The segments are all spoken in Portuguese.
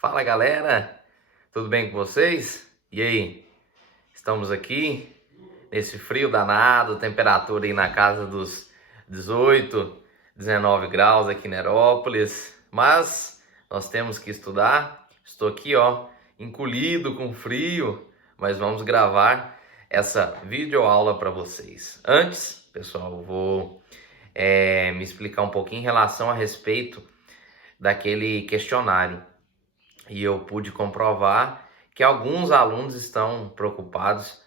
Fala galera, tudo bem com vocês? E aí, estamos aqui nesse frio danado, temperatura aí na casa dos 18, 19 graus aqui em Herópolis, mas nós temos que estudar. Estou aqui encolhido com frio, mas vamos gravar essa videoaula para vocês. Antes, pessoal, eu vou me explicar um pouquinho em relação a respeito daquele questionário. E eu pude comprovar que alguns alunos estão preocupados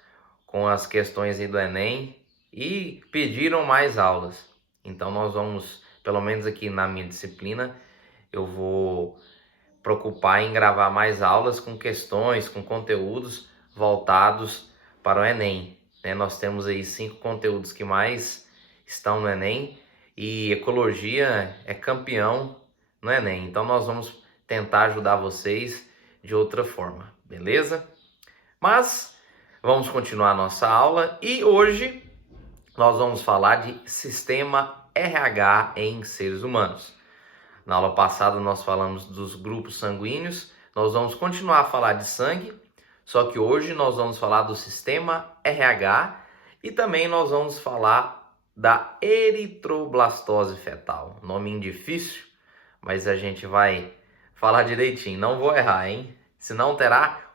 com as questões aí do Enem e pediram mais aulas. Então nós vamos, pelo menos aqui na minha disciplina, eu vou preocupar em gravar mais aulas com questões, com conteúdos voltados para o Enem. Nós temos aí 5 conteúdos que mais estão no Enem e ecologia é campeão no Enem. Então nós vamos tentar ajudar vocês de outra forma, beleza? Mas vamos continuar a nossa aula e hoje nós vamos falar de sistema RH em seres humanos. Na aula passada nós falamos dos grupos sanguíneos, nós vamos continuar a falar de sangue, só que hoje nós vamos falar do sistema RH e também nós vamos falar da eritroblastose fetal. Nome difícil, mas a gente vai falar direitinho, não vou errar, hein? Senão terá...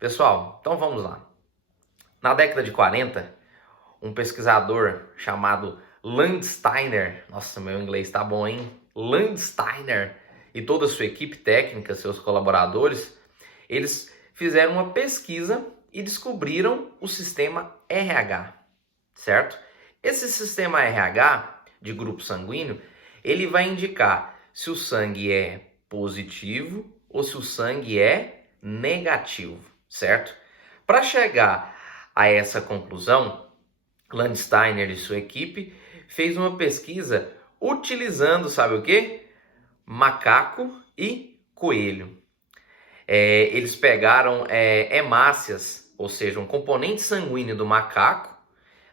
Pessoal, então vamos lá. Na década de 40, um pesquisador chamado Landsteiner, nossa, meu inglês tá bom, hein? Landsteiner e toda a sua equipe técnica, seus colaboradores, eles fizeram uma pesquisa e descobriram o sistema RH, certo? Esse sistema RH de grupo sanguíneo, ele vai indicar se o sangue é positivo ou se o sangue é negativo, certo? Para chegar a essa conclusão, Landsteiner e sua equipe fez uma pesquisa utilizando, sabe o quê? Macaco e coelho. Eles pegaram hemácias, ou seja, um componente sanguíneo do macaco,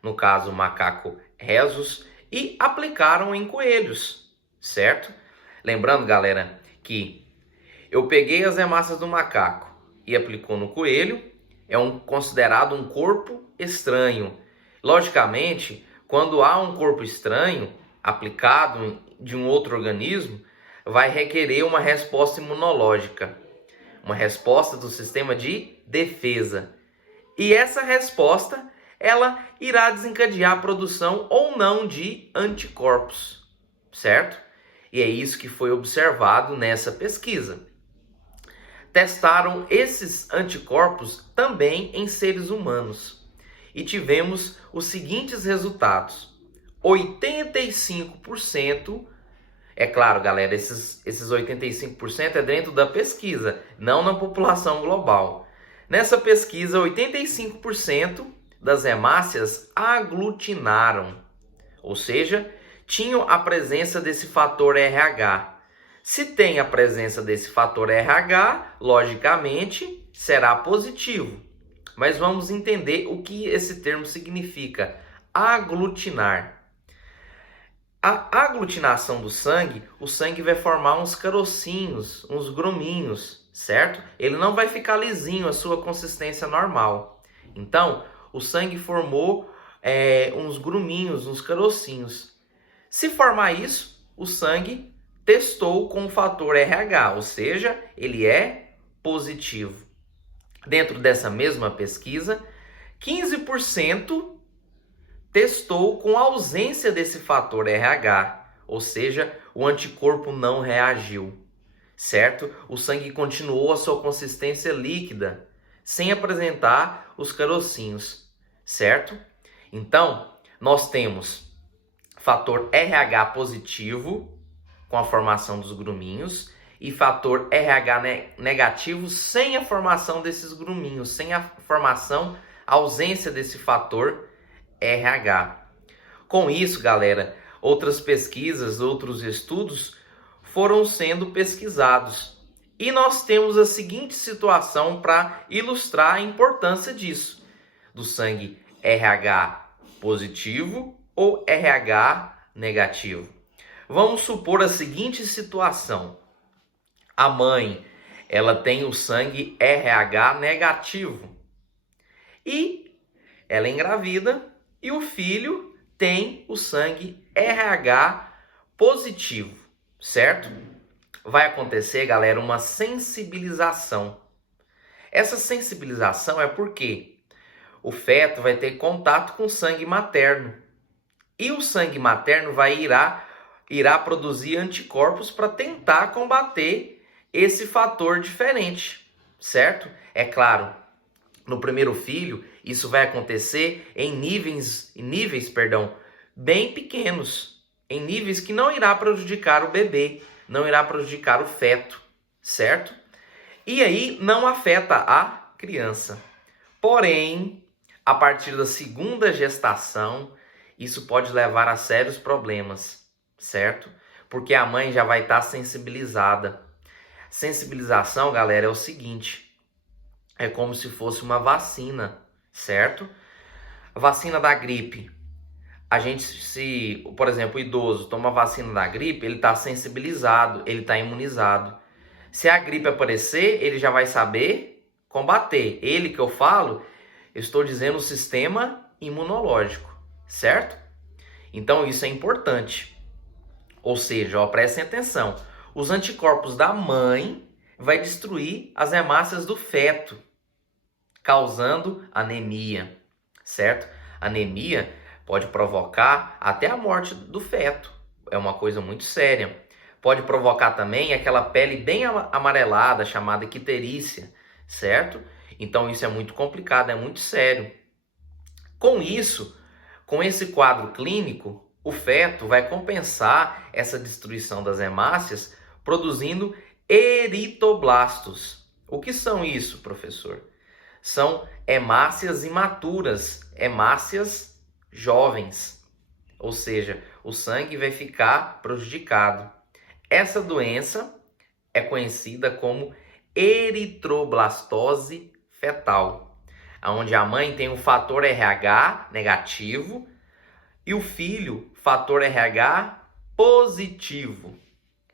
no caso o macaco rhesus, e aplicaram em coelhos, certo? Lembrando, galera, que eu peguei as hemácias do macaco e aplicou no coelho, considerado um corpo estranho. Logicamente, quando há um corpo estranho aplicado de um outro organismo, vai requerer uma resposta imunológica, uma resposta do sistema de defesa. E essa resposta, ela irá desencadear a produção ou não de anticorpos, certo? E é isso que foi observado nessa pesquisa. Testaram esses anticorpos também em seres humanos e tivemos os seguintes resultados. 85%, é claro, galera, esses 85% é dentro da pesquisa, não na população global. Nessa pesquisa, 85% das hemácias aglutinaram, ou seja, tinham a presença desse fator RH. Se tem a presença desse fator RH, logicamente, será positivo. Mas vamos entender o que esse termo significa. Aglutinar. A aglutinação do sangue, o sangue vai formar uns carocinhos, uns gruminhos, certo? Ele não vai ficar lisinho, a sua consistência normal. Então, o sangue formou uns gruminhos, uns carocinhos. Se formar isso, o sangue testou com o fator RH, ou seja, ele é positivo. Dentro dessa mesma pesquisa, 15% testou com ausência desse fator RH, ou seja, o anticorpo não reagiu, certo? O sangue continuou a sua consistência líquida, sem apresentar os carocinhos, certo? Então, nós temos fator RH positivo, com a formação dos gruminhos, e fator RH negativo sem a formação desses gruminhos, sem a formação, a ausência desse fator RH. Com isso, galera, outras pesquisas, outros estudos foram sendo pesquisados. E nós temos a seguinte situação para ilustrar a importância disso, do sangue RH positivo ou RH negativo. Vamos supor a seguinte situação. A mãe, ela tem o sangue RH negativo e ela engravida e o filho tem o sangue RH positivo, certo? Vai acontecer, galera, uma sensibilização. Essa sensibilização é porque o feto vai ter contato com o sangue materno. E o sangue materno irá produzir anticorpos para tentar combater esse fator diferente, certo? É claro, no primeiro filho, isso vai acontecer em níveis bem pequenos, em níveis que não irá prejudicar o bebê, não irá prejudicar o feto, certo? E aí não afeta a criança. Porém, a partir da segunda gestação, isso pode levar a sérios problemas, certo? Porque a mãe já vai estar sensibilizada. Sensibilização, galera, é o seguinte: é como se fosse uma vacina, certo? A vacina da gripe. Por exemplo, o idoso toma a vacina da gripe, ele está sensibilizado, ele está imunizado. Se a gripe aparecer, ele já vai saber combater. Ele que eu falo, eu estou dizendo o sistema imunológico, certo? Então isso é importante. Ou seja, ó, prestem atenção. Os anticorpos da mãe vai destruir as hemácias do feto, causando anemia, certo? Anemia pode provocar até a morte do feto. É uma coisa muito séria. Pode provocar também aquela pele bem amarelada, chamada icterícia, certo? Então isso é muito complicado, é muito sério. Com isso, com esse quadro clínico, o feto vai compensar essa destruição das hemácias produzindo eritoblastos. O que são isso, professor? São hemácias imaturas, hemácias jovens. Ou seja, o sangue vai ficar prejudicado. Essa doença é conhecida como eritroblastose fetal, onde a mãe tem o fator RH negativo e o filho fator RH positivo.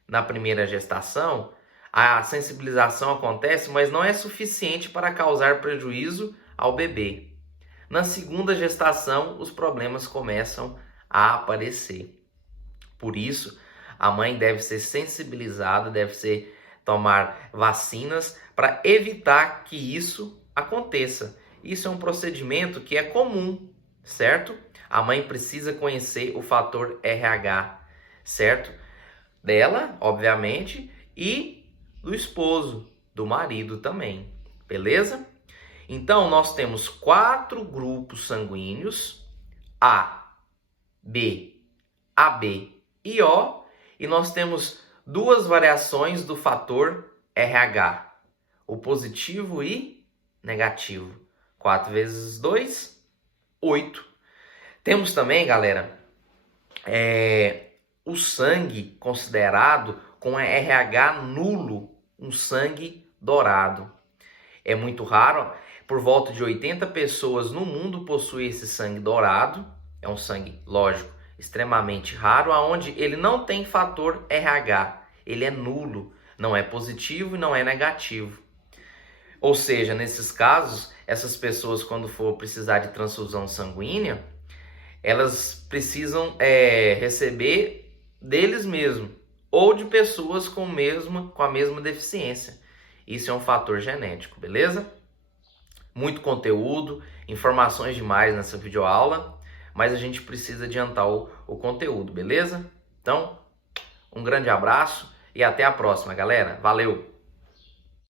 Na primeira gestação, a sensibilização acontece, mas não é suficiente para causar prejuízo ao bebê. Na segunda gestação, os problemas começam a aparecer. Por isso, a mãe deve ser sensibilizada, tomar vacinas para evitar que isso aconteça. Isso é um procedimento que é comum, certo? A mãe precisa conhecer o fator RH, certo? Dela, obviamente, e do esposo, do marido também, beleza? Então, nós temos 4 grupos sanguíneos, A, B, AB e O, e nós temos 2 variações do fator RH, o positivo e negativo. 4 vezes 2, 8. Temos também, galera, o sangue considerado com RH nulo, um sangue dourado. É muito raro, por volta de 80 pessoas no mundo possuem esse sangue dourado. É um sangue, lógico, extremamente raro, onde ele não tem fator RH, ele é nulo, não é positivo e não é negativo. Ou seja, nesses casos, essas pessoas, quando for precisar de transfusão sanguínea, elas precisam receber deles mesmos ou de pessoas com a mesma deficiência. Isso é um fator genético, beleza? Muito conteúdo, informações demais nessa videoaula, mas a gente precisa adiantar o conteúdo, beleza? Então, um grande abraço e até a próxima, galera. Valeu!